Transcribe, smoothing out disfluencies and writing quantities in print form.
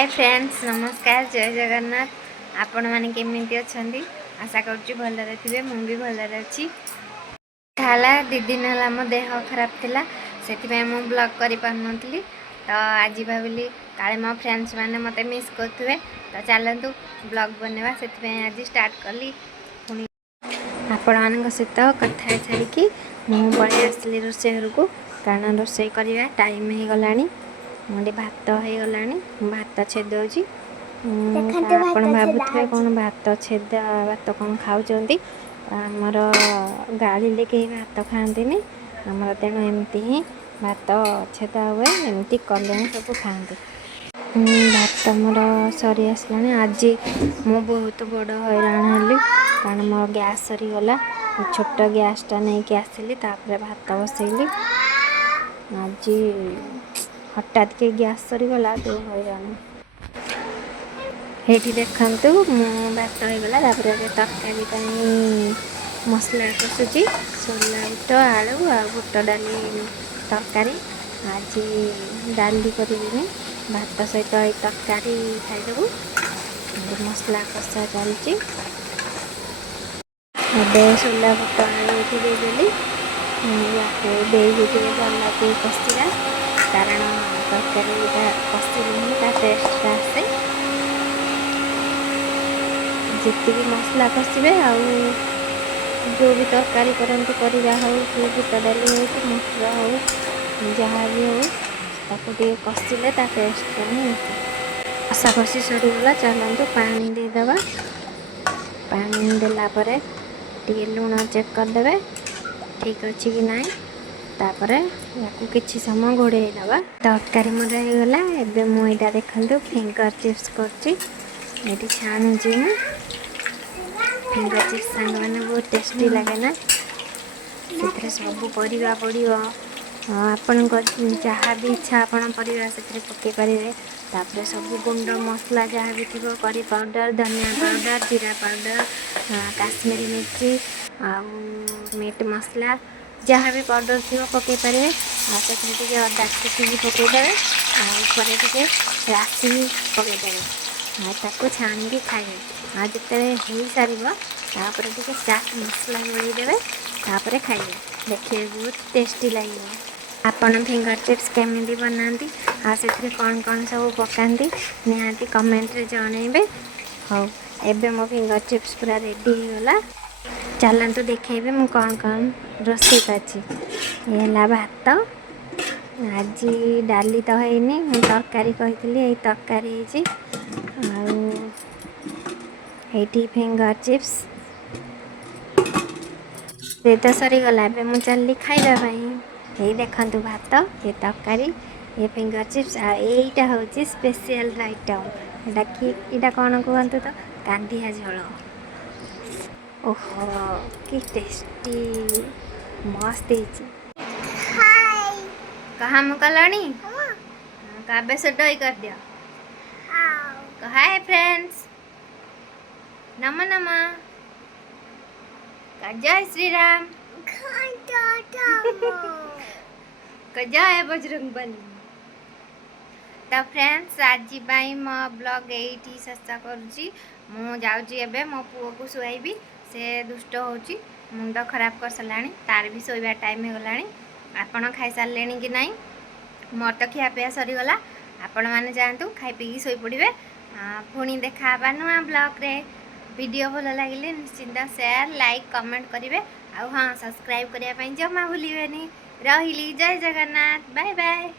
Hi friends, नमस्कार, जय जगन्नाथ। आपण मैंने केमी अच्छा आशा करुँच भलरे थे। मुझे भी भलरे अच्छी। दि दिन है मो देह खराब थिला से मु ब्लॉग कर पार्नी। तो आज भाविली काले मो फ्रेंड्स मैंने मत मिस करुवे तो चलतु ब्लॉग बनवा से आज स्टार्ट कली। पुणी आपण मान सहित कथा छाड़ी मुझे पलि आसली रोषे घर को कारण रोषे करवा टाइम हो गला। मोटे भात हो गला भात छेदी आप भावुथे कौन भात छेदा भात कौन खाऊँ आमर गाड़ी कहीं भात खाती आमर तेणु एमती ही भात छेदा हुए एमती कले सब खाते। भात मोर सरी आसला। आज मु बहुत बड़ हैरान हली कारण मोर गैस सरीगला। छोट गैसटा नहीं कि आसली भात बसैली। आज हठात के गैस सरीगला तो हैरान। ये देखु मु भात होगला तरकारी मसला कषुची सोला बुट आलू आ बुट डाली तरकारी। आज डाली कर भात सहित तरकारी खाईदेबू। मसला कषा चलती सोला बुट आलू देदेली भल कषा कारण तरकारी कषिले टेस्ट आसे। जी मसला कषिबे जो भी तरकारी करती परिया हो कि बुट डाली हो कि मटर हो जहाँ भी हो ताको कषिले टेस्ट कषा कषि सरीगला। चलतु पानी देदेबा। पानी देलापर टे लुण चेक करदे ठीक अच्छी कि ना। तापर या किसी समय घोड़े दबा। तरकारी मोर होगला। एबे मुझा देखु फिंगर चिप्स कर छाणुची। फिंगर चिप्स सांग मैंने बहुत टेस्टी लगे ना। से सब परिवा पड़ो आपण जहाँ भी इच्छा आपण परिवा से पकई पारे। तापर सब गुंड मसला जहाँ भी थी करी पाउडर धनिया पाउडर जीरा पाउडर काश्मीरी मिर्ची मीट मसला जहाँ भी पाउडर थी पकई पारे। से अदा छुटी पकईदे टे राशि पकईदे ताको छाणी खाइबे। जिते हो सार टे चाट मसला गोलेदेवे तापर खाइबे। देखिए बहुत टेस्टी लगे। आपण फिंगर चिप्स केमी बनाती से कौन कौन सब पकाती निहाती कमेंट रे जनइबे। हाँ एबे मो फिंगर चिप्स पूरा रेडी होगला। चलतु देखेबे मु कौन कौन रोषे कर भात। आज डाली तो है तरकारी कही तरकारी ये फिंगर चिप्स से तो सरीगला। मुझे चलनी खाइबाई। ये देखु भात ये तरकारी ये फिंगर चिप्स आईटा हूँ स्पेशल आइटम। यहाँ कौन कहतु तो कांदिया झोल। ओहो कि टेस्टी मस्त कहा मुकलानी काबे से डई कर दिया। हाय फ्रेंड्स, नमो नमो, जय श्री राम, जय बजरंग बली। तो फ्रेंड्स आज मो ब्लॉग ये शेष करुँची। मु जाऊँगी मो पुओ को शुआईबी। से दुष्ट होची मुंड खराब कर सारा तार भी शोवा टाइम हो गला। आपण खाई सारे कि नहीं। मोर तो खियापिया सरीगला। आपण मैंने जातु खाई पी शोई पड़े। पुणी देखा नुआ ब्लॉग रे। वीडियो भल लगे निश्चिंत शेयर लाइक कमेंट करेंगे। हाँ सब्सक्राइब करने जमा भूलें। रही जय जगन्नाथ, बाय बाय।